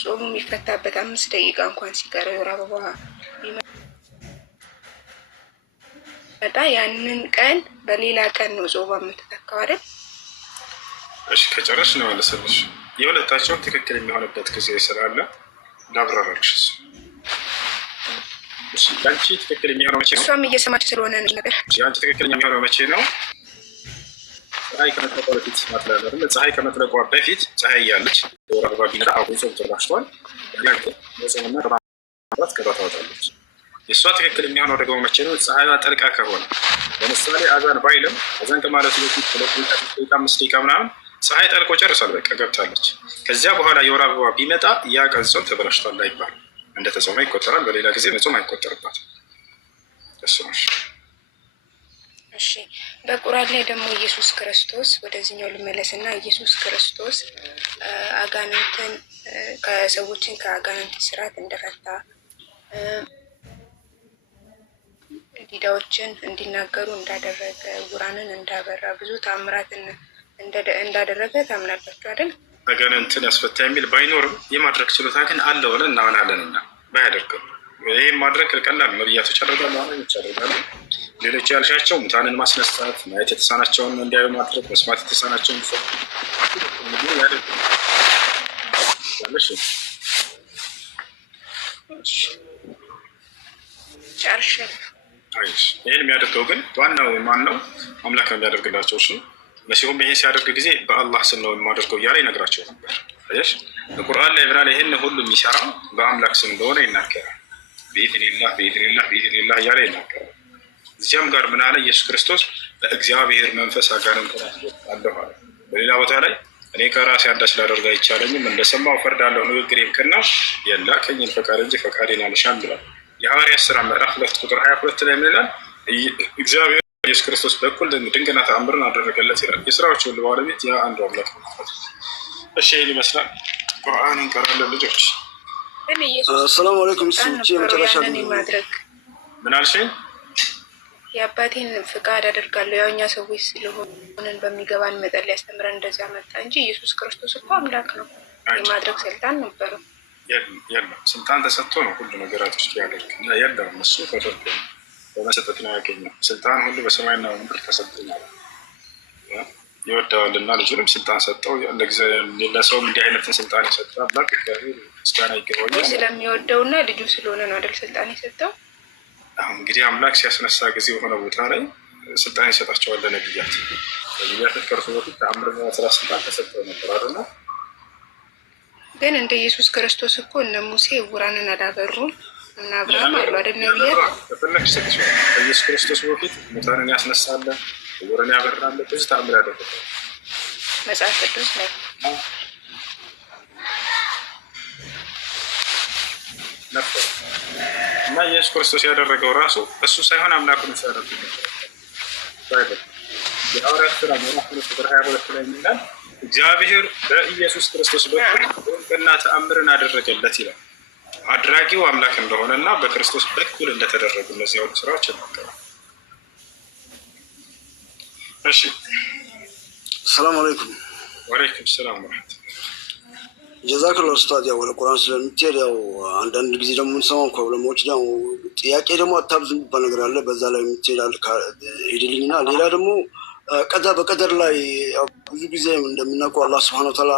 ጾሙ የሚፈታበት 5 ደቂቃ እንኳን ሲቀረው የወር አበባ ቢመጣ ያንን ቀን በሌላ ቀን ነው ጾም የምትተካው አይደል? እሺ ከጨረስሽ ነው መለሰልሽ። የሁለታቸውም ትክክል የሚሆንበት ጊዜ ስላለ ላብራራልሽ። አንቺ ትክክል የሚሆነው መቼ ነው? እሷም እየሰማች ስለሆነ ነገር አንቺ ትክክል የሚሆነው መቼ ነው? ፀሐይ ከመጥለቋ በፊት ማትላለ ፀሐይ ከመጥለቋ በፊት ፀሐይ እያለች የወር አበባ ቢመጣ አሁን ጾም ተላሽቷል። ጾምና ባት ከዛ ታወጣለች። የእሷ ትክክል የሚሆነው ደግሞ መቼ ነው? ፀሐይዋ ጠልቃ ከሆነ ለምሳሌ አዛን ባይልም አዛን ከማለቱ በፊት 2 5 ደቂቃ ምናምን ፀሐይ ጠልቆ ጨርሳል፣ በቃ ገብታለች። ከዚያ በኋላ የወር አበባ ቢመጣ ያ ቀን ጾም ተበላሽቷል አይባልም። እንደ ተጾመ ይቆጠራል። በሌላ ጊዜ መጾም አይቆጠርባትም። እሱ ነው። እሺ በቁርአን ላይ ደግሞ ኢየሱስ ክርስቶስ ወደዚህኛው ልመለስና ኢየሱስ ክርስቶስ አጋንንትን ከሰዎችን ከአጋንንት ስርዓት እንደፈታ ዲዳዎችን እንዲናገሩ እንዳደረገ ዕውራንን እንዳበራ ብዙ ተአምራትን እንዳደረገ ታምናላችሁ አይደል? አጋንንትን ያስፈታ የሚል ባይኖርም የማድረግ ችሎታ ግን አለው ብለን እናምናለን። እና ባያደርግም ይህም ማድረግ ቀላል ነብያቶች ያደርጋሉ፣ አማኞች ያደርጋሉ። ሌሎች ያልሻቸው ሙታንን ማስነሳት፣ ማየት የተሳናቸውን እንዲያዩ ማድረግ፣ መስማት የተሳናቸውን ይህን የሚያደርገው ግን ዋናው ማን ነው? አምላክ ነው የሚያደርግላቸው እሱ። መሲሁም ይሄ ሲያደርግ ጊዜ በአላህ ስም ነው የማደርገው እያለ ይነግራቸው ነበር። በቁርአን ላይ ብላ ይህን ሁሉ የሚሰራው በአምላክ ስም እንደሆነ ይናገራል። ቢኢዝኒላህ ቢኢዝኒላህ ቢኢዝኒላህ እያለ ይናገራል። እዚያም ጋር ምን አለ? ኢየሱስ ክርስቶስ በእግዚአብሔር መንፈስ አጋንንትን አስወጣለሁ አለ። በሌላ ቦታ ላይ እኔ ከራሴ አንዳች ላደርግ አይቻለኝም፣ እንደሰማሁ እፈርዳለሁ፣ ንግግሬም ከናው የላከኝን ፈቃድ እንጂ ፈቃዴን አልሻም ብሏል። የሐዋርያት ሥራ ምዕራፍ 2 ቁጥር 22 ላይ ምን ይላል? እግዚአብሔር ኢየሱስ ክርስቶስ በኩል ድንቅና ተአምርን አደረገለት ይላል። የስራዎች ሁሉ ባለቤት ያ አንዱ አምላክ ነው። እሺ ይህን ይመስላል። ቁርአን እንቀራለን ልጆች። ሰላም አለይኩም። ስንቼ መጨረሻ ምን አልሽኝ? የአባቴን ፍቃድ አደርጋለሁ። ያው እኛ ሰዎች ስለሆንን በሚገባን መጠን ሊያስተምረን እንደዚያ መጣ እንጂ ኢየሱስ ክርስቶስ እኮ አምላክ ነው። የማድረግ ስልጣን ነበረው። የለም ስልጣን ተሰጥቶ ነው ሁሉ ነገራቶች ሊያደርግ እና የለም እሱ ተደርጎ በመሰጠት ነው ያገኘው። ስልጣን ሁሉ በሰማይና በምድር ተሰጥቶኛል። ይወደዋልና ልጁንም ስልጣን ሰጠው። ለሰውም እንዲህ አይነትን ስልጣን የሰጠው አምላክ እግዚአብሔር ምስጋና ይገባዋል። ስለሚወደውና ልጁ ስለሆነ ነው አይደል ስልጣን የሰጠው። አሁን እንግዲህ አምላክ ሲያስነሳ ጊዜ የሆነ ቦታ ላይ ስልጣን ይሰጣቸዋል ለነቢያት። ነቢያት ከእርሱ በፊት ተአምርና ስራ ስልጣን ተሰጠው ነበር አይደል? ግን እንደ ኢየሱስ ክርስቶስ እኮ እነ ሙሴ ዕውራንን አላበሩም እና አብርሃም አሉ አይደል ነቢያት። በፈለግሽ ሰጥሻል። ከኢየሱስ ክርስቶስ በፊት ሙታንን ያስነሳለ፣ ዕውርን ያበራለ፣ ብዙ ተአምር ያደረገ መጽሐፍ ቅዱስ ላይ ነበር። እና ኢየሱስ ክርስቶስ ያደረገው ራሱ እሱ ሳይሆን አምላኩን ሲያደርግ ነበር። የሐዋርያት ሥራ ምዕራፍ 2 ቁጥር 22 ላይ ይላል እግዚአብሔር በኢየሱስ ክርስቶስ በኩል ድንቅና ተአምርን አደረገለት ይላል። አድራጊው አምላክ እንደሆነና በክርስቶስ በኩል እንደተደረጉ እነዚህ ሁሉ ስራዎች ይናገራል። እሺ ሰላም አለይኩም። ወአለይኩም ሰላም ወራህመቱላህ። ጀዛከላሁ ኡስታዝ። ያው ወደ ቁርአን ስለምትሄድ ያው አንዳንድ ጊዜ ደግሞ የምንሰማው ከዑለማዎች ያው ጥያቄ ደግሞ አታብዙ የሚባል ነገር አለ። በዛ ላይ የምትሄዳል ሄድልኝና ሌላ ደግሞ ቀዳ በቀደር ላይ ብዙ ጊዜ እንደምናውቀው አላህ ስብሐነ ወተዓላ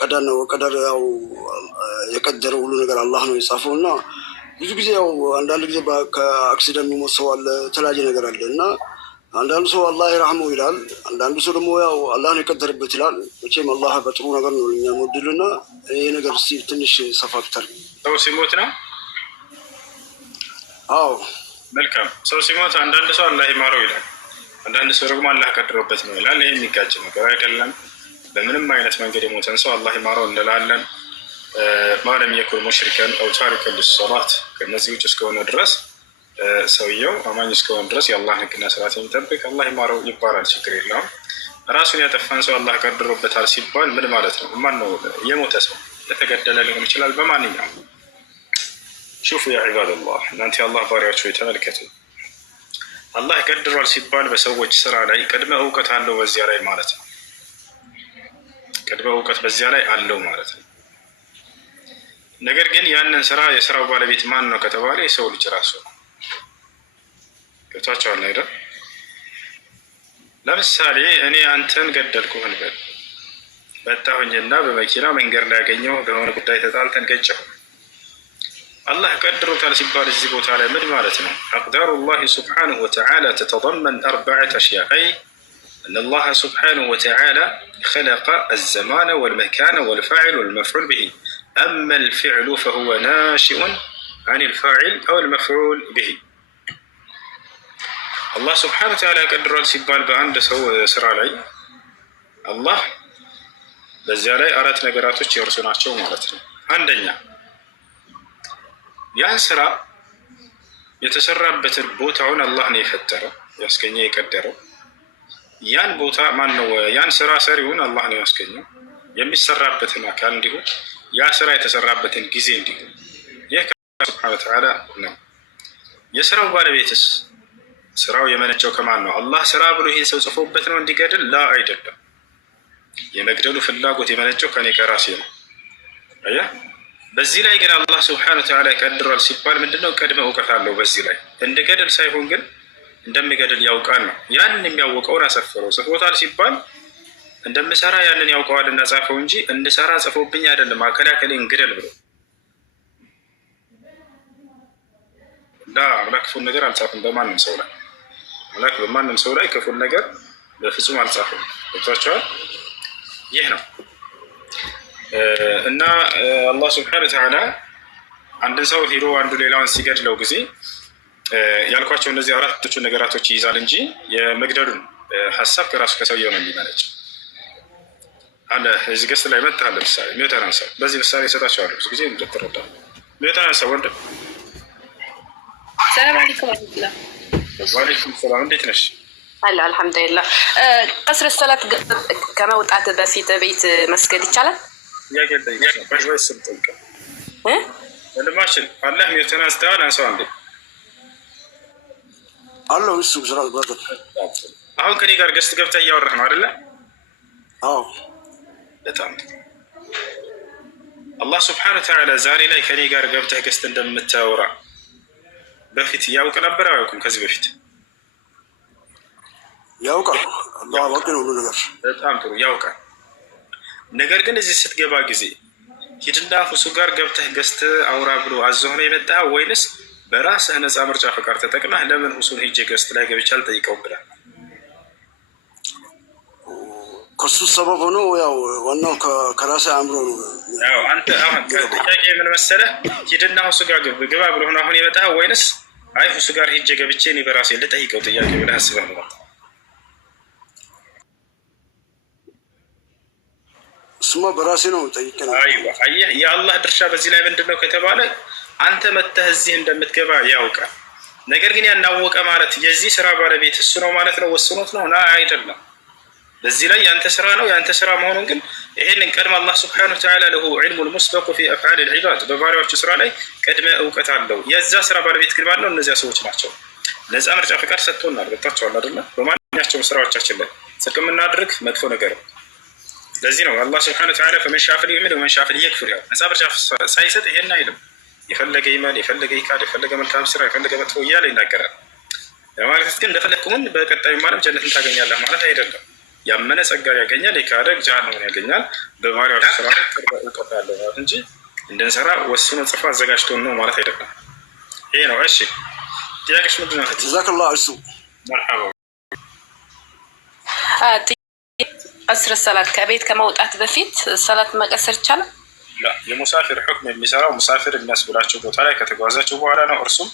ቀደር ነው። ቀደር ያው የቀደረው ሁሉ ነገር አላህ ነው የጻፈው እና ብዙ ጊዜ ያው አንዳንድ ጊዜ ከአክሲደንት የሚሞት ሰው አለ፣ የተለያየ ነገር አለ እና አንዳንዱ ሰው አላህ ይራህመው ይላል፣ አንዳንዱ ሰው ደግሞ ያው አላህ ነው የቀደረበት ይላል። መቼም አላህ በጥሩ ነገር ነው እኛ ወድልና ይሄ ነገር እስኪ ትንሽ ሰፋ ብታርግ። ሰው ሲሞት ነው? አዎ መልካም። ሰው ሲሞት አንዳንድ ሰው አላህ ይማረው ይላል፣ አንዳንድ ሰው ደግሞ አላህ ቀድሮበት ነው ይላል። ይሄ የሚጋጭ ነገር አይደለም። በምንም አይነት መንገድ የሞተን ሰው አላህ ይማረው እንላለን። ማለም የኩን ሙሽሪከን አው ታሪከን ሊሰላት ከነዚህ ውጭ እስከሆነ ድረስ ሰውየው አማኝ እስከሆነ ድረስ የአላህ ሕግና ስርዓት የሚጠብቅ አላህ ይማረው ይባላል። ችግር የለውም። ራሱን ያጠፋን ሰው አላህ ቀድሮበታል ሲባል ምን ማለት ነው? ማን ነው የሞተ ሰው? የተገደለ ሊሆን ይችላል። በማንኛውም ሹፉ ያ ዒባደላህ፣ እናንተ የአላህ ባሪያዎች ሆይ ተመልከቱ። አላህ ቀድሯል ሲባል በሰዎች ስራ ላይ ቅድመ እውቀት አለው በዚያ ላይ ማለት ነው። ቅድመ እውቀት በዚያ ላይ አለው ማለት ነው። ነገር ግን ያንን ስራ የስራው ባለቤት ማን ነው ከተባለ የሰው ልጅ ራሱ ነው። ገብቷቸዋል አይደል? ለምሳሌ እኔ አንተን ገደልኩህ እንበል። መጣሁኝና በመኪና መንገድ ላይ ያገኘው በሆነ ጉዳይ ተጣልተን ገጨሁ። አላህ ቀድሮታል ሲባል እዚህ ቦታ ላይ ምን ማለት ነው? አቅዳሩ ላህ ስብሓነሁ ወተዓላ ተተضመን አርበዐተ አሽያ አይ እነ ላህ ስብሓነሁ ወተዓላ ኸለቀ አዘማነ ወልመካነ ወልፋዒል ወልመፍዑል ብሂ አማ ልፊዕሉ ፈሁወ ናሽኡን አን ልፋዒል አው ልመፍዑል ብሂ። አላህ ስብሓነሁ ወተዓላ ቀድሯል ሲባል በአንድ ሰው ስራ ላይ አላህ በዚያ ላይ አራት ነገራቶች የእርሱ ናቸው ማለት ነው። አንደኛ ያን ስራ የተሰራበትን ቦታውን አላህ ነው የፈጠረው ያስገኘ የቀደረው። ያን ቦታ ማን ነው? ያን ስራ ሰሪውን አላህ ነው ያስገኘው። የሚሰራበትን አካል እንዲሁ ያ ስራ የተሰራበትን ጊዜ እንዲሁ ይህ ሱብሓነሁ ወተዓላ ነው። የስራው ባለቤትስ ስራው የመነጨው ከማን ነው? አላህ ስራ ብሎ ይሄን ሰው ጽፎበት ነው እንዲገድል? ላ አይደለም። የመግደሉ ፍላጎት የመነጨው ከኔ ከራሴ ነው። አያ በዚህ ላይ ግን አላህ ስብሐነሁ ወተዓላ ቀድሯል ሲባል ምንድነው? ቅድመ እውቀት አለው በዚህ ላይ እንድገድል ሳይሆን ግን እንደሚገድል ያውቃል ነው። ያንን የሚያውቀውን አሰፈረው። ጽፎታል ሲባል እንደምሰራ ያንን ያውቀዋል እና ጻፈው እንጂ እንድሰራ ጽፎብኝ አይደለም አከላከሌን ግደል ብሎ። አምላክ ክፉን ነገር አልጻፈም በማንም ሰው ላይ። አምላክ በማንም ሰው ላይ ክፉን ነገር በፍጹም አልጻፈም። ገብቷቸዋል? ይህ ነው እና አላህ ስብሐነሁ ወተዓላ አንድን ሰው ሂዶ አንዱ ሌላውን ሲገድለው ጊዜ ያልኳቸው እነዚህ አራቶቹ ነገራቶች ይይዛል እንጂ የመግደሉን ሀሳብ ከራሱ ከሰውየው ነው የሚመነጭ። አለ እዚህ ገስት ላይ መጣ። ለምሳሌ ሚውተን አንሳው። በዚህ ምሳሌ እሰጣቸዋለሁ ብዙ ጊዜ እንደተረዳ። ሚውተን አንሳው ወንድም። ሰላም አለይኩም ወራህመቱላህ። ወአለይኩም ሰላም። እንዴት ነሽ? አለ አልሐምዱሊላህ። ቀስር ሰላት ከመውጣት በፊት ቤት መስገድ ይቻላል? ወንድማችን አላህ ሚውተን አንስተዋል። አንሳው አንዴ አለው እሱ ብስራት ብራዘር። አሁን ከኔ ጋር ገስት ገብተህ እያወራህ ነው አይደለ? አዎ በጣም አላህ ስብሐነሁ ወተዓላ ዛሬ ላይ ከኔ ጋር ገብተህ ገስት እንደምታወራ በፊት ያውቅ ነበር አያውቅም? ከዚህ በፊት ያውቃል። አላህ ወቅ ነው ሁሉ ነገር። በጣም ጥሩ ያውቃል። ነገር ግን እዚህ ስትገባ ጊዜ ሂድና ሁሱ ጋር ገብተህ ገስት አውራ ብሎ አዘህ ነው የመጣህ ወይንስ በራስህ ነፃ ምርጫ ፈቃድ ተጠቅመህ ለምን ሁሱን ሂጅ ገስት ላይ ገብቼ አልጠይቀውም ብለህ? ከሱ ሰበብ ሆኖ ያው ዋናው ከራስህ አእምሮ ነው። ያው አንተ አሁን ጥያቄ ምን መሰለህ? ሂድና ሁሱ ጋር ግባ ብሎ ነው አሁን የመጣህ ወይንስ አይ ሁሱ ጋር ሂጅ ገብቼ እኔ በራሴ ልጠይቀው ጥያቄ ብለህ አስበህ ነው? እሱማ በራሴ ነው ጠይቀህ። አይዋ አየህ፣ የአላህ ድርሻ በዚህ ላይ ምንድን ነው ከተባለ አንተ መተህ እዚህ እንደምትገባ ያውቃል። ነገር ግን ያናወቀ ማለት የዚህ ስራ ባለቤት እሱ ነው ማለት ነው? ወስኖት ነው? አይደለም። በዚህ ላይ ያንተ ስራ ነው። ያንተ ስራ መሆኑን ግን ይሄንን ቀድሞ አላህ ስብሐነሁ ወተዓላ ለሁ ዒልሙል ሙስበቁ ፊ አፍዓል ልዒባድ በባሪያዎቹ ስራ ላይ ቅድመ እውቀት አለው። የዛ ስራ ባለቤት ግን ማለት ነው እነዚያ ሰዎች ናቸው። ነፃ ምርጫ ፈቃድ ሰጥቶናል። ገብታችኋል አይደለ? በማንኛቸውም ስራዎቻችን ላይ ጽድቅ የምናድርግ መጥፎ ነገር ነው። ለዚህ ነው አላህ ስብሐነሁ ወተዓላ ፈመን ሻአ ፈልዩእሚን ወመን ሻአ ፈልየክፉር ያው ነፃ ምርጫ ሳይሰጥ ይሄን አይልም። የፈለገ ይመን፣ የፈለገ ይካድ፣ የፈለገ መልካም ስራ፣ የፈለገ መጥፎ እያለ ይናገራል። ማለት ግን እንደፈለግኩን በቀጣዩ ማለም ጀነትን ታገኛለህ ማለት አይደለም። ያመነ ጸጋ ያገኛል፣ የካደ ጀሃነምን ያገኛል። በባሪያዎች ስራ ቅርብ እውቀት ያለው ማለት እንጂ እንድንሰራ ወስኖ ጽፎ አዘጋጅቶን ነው ማለት አይደለም። ይሄ ነው። እሺ ጥያቄሽ ምንድን ነው? ጀዛከላሁ እሱ መርሐባ። ቀስር ሰላት ከቤት ከመውጣት በፊት ሰላት መቀሰር ይቻላል? የሙሳፊር ሕክም የሚሰራው ሙሳፊር የሚያስብላቸው ቦታ ላይ ከተጓዛቸው በኋላ ነው። እርሱም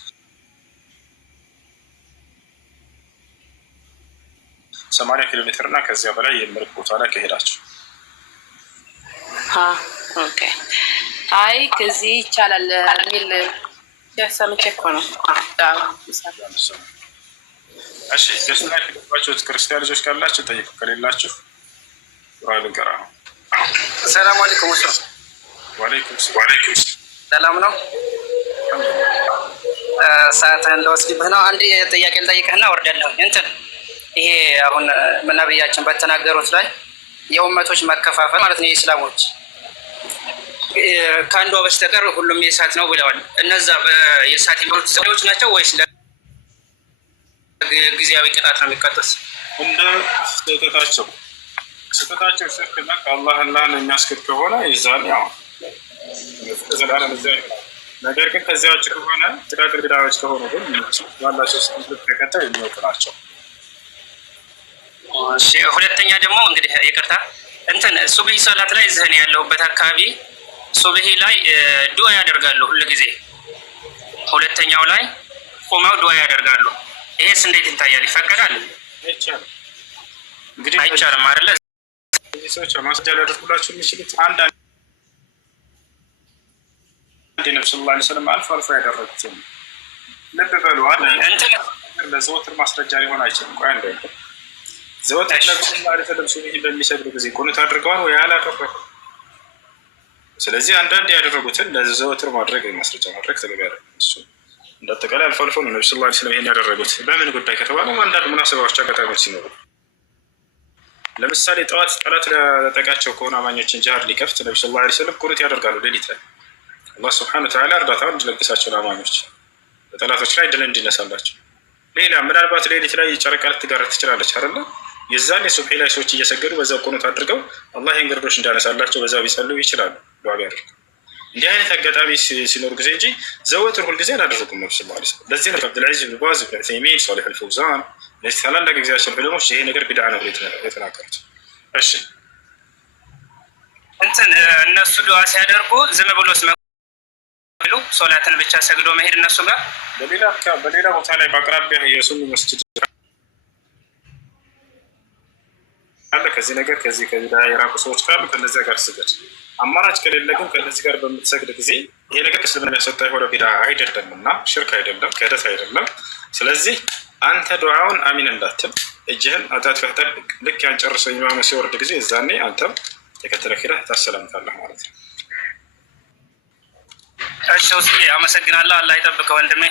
80 ኪሎ ሜትር እና ከዚያ በላይ የሚርቅ ቦታ ላይ ከሄዳቸው። ኦኬ። አይ ከዚህ ይቻላል የሚል ያሰምቼ እኮ ነው። እሺ ገስና ከገባችሁት ክርስቲያን ልጆች ካላችሁ ጠይቁ፣ ከሌላችሁ ቁርአን ልንቀራ ነው። ሰላም አለይኩም ወሰ ወአለይኩም ሰላም ነው። ሰዓትህን እንደወስድብህ ነው። አንድ ጥያቄ ልጠይቅህና ወርዳለሁ። እንትን ይሄ አሁን ነብያችን በተናገሩት ላይ የኡመቶች መከፋፈል ማለት ነው። የእስላሞች ከአንዷ በስተቀር ሁሉም የእሳት ነው ብለዋል። እነዛ የእሳት የሚበሉት ሰዎች ናቸው ወይስ ጊዜያዊ ቅጣት ነው የሚቀጡት? እንደ ስህተታቸው ሽርክና ከአላህን የሚያስክድ ከሆነ ይዛል ያው ዘላለም እዛ ይሆናል። ነገር ግን ከዚያ ውጭ ከሆነ ጥቃቅን ግዳዎች ከሆኑ ግን ባላቸው ስህተት ተከታይ የሚወጡ ናቸው። ሁለተኛ ደግሞ እንግዲህ ይቅርታ እንትን ሱብሂ ሰላት ላይ ዝህን ያለሁበት አካባቢ ሱብሂ ላይ ዱዓ ያደርጋሉ ሁሉ ጊዜ። ሁለተኛው ላይ ቆመው ዱዓ ያደርጋሉ። ይሄስ እንዴት ይታያል? ይፈቀዳል? አይቻልም። እንግዲህ አይቻልም አይደለ? እዚህ ሰዎች ማስረጃ ሊያደርጉላቸው የሚችሉት አንድ ነብዩ ሰለላሁ ዐለይሂ ወሰለም አልፎ አልፎ ያደረጉትን ልብ በሉ። ለዘወትር ማስረጃ ሊሆን አይችልም። ቆይ አንዴ ዘወትር ነብዩ ሰለላሁ ዐለይሂ ወሰለም ሱብሂ በሚሰግዱ ጊዜ ቁኑት አድርገዋል ወይ አላደረጉም? ስለዚህ አንዳንድ ያደረጉትን ለዘወትር ማድረግ ማስረጃ ማድረግ ተገቢ አይደለም። እሱ እንዳጠቃላይ አልፎ አልፎ ነው ነብዩ ሰለላሁ ዐለይሂ ወሰለም ይሄን ያደረጉት። በምን ጉዳይ ከተባለ አንዳንድ ሙናሰባዎች አጋጣሚዎች ሲኖሩ፣ ለምሳሌ ጠዋት ጠላት ለጠቃቸው ከሆነ አማኞችን ጂሃድ ሊከፍት ነብዩ ሰለላሁ ዐለይሂ ወሰለም ቁኑት ያደርጋሉ ሌሊት ላይ አላህ ስብሐነሁ ወተዓላ እርዳታውን እንዲለግሳቸው ለአማኞች በጠላቶች ላይ ድል እንዲነሳላቸው። ሌላ ምናልባት ሌሊት ላይ ጨረቃ ልትጋረድ ትችላለች አይደለ? የዛን የሱብሒ ላይ ሰዎች እየሰገዱ በዛው ቁኑት አድርገው አላህ እንግርዶች እንዳነሳላቸው በዛ ቢጸልዩ ይችላሉ፣ ዱዓ ቢያደርጉ። እንዲህ አይነት አጋጣሚ ሲኖር ጊዜ እንጂ ዘወትር ሁልጊዜ አላደረጉም ነብዩ ሰለላሁ ዐለይሂ ወሰለም። ለዚህ ነው አብዱልዐዚዝ ብን ባዝ፣ ኢብኑ ዑሰይሚን፣ ሷሊህ አልፈውዛን እነዚህ ታላላቅ ጊዜያችን ዑለሞች ይሄ ነገር ቢድዓ ነው የተናገሩት። እሺ እንትን እነሱ ዱዓ ሲያደርጉ ዝም ብሎስ ሶላትን ብቻ ሰግዶ መሄድ እነሱ ጋር በሌላ ቦታ ላይ በአቅራቢያ የሱኒ መስጂድ አለ። ከዚህ ነገር ከዚህ የራቁ ሰዎች ካሉ ከነዚያ ጋር ስገድ። አማራጭ ከሌለ ግን ከነዚህ ጋር በምትሰግድ ጊዜ ይሄ ነገር እስልምና የሚያስወጣ የሆነ ቢድዓ አይደለም እና ሽርክ አይደለም፣ ክህደት አይደለም። ስለዚህ አንተ ዱዓውን አሚን እንዳትል እጅህን አጣጥፈህ ጠብቅ። ልክ ያን ጨርሰው ኢማሙ ሲወርድ ጊዜ እዛኔ አንተም ተከትለህ ሄደህ ታሰላምታለህ ማለት ነው። እሺ፣ አመሰግናለሁ። አላህ ይጠብቀህ ወንድሜ።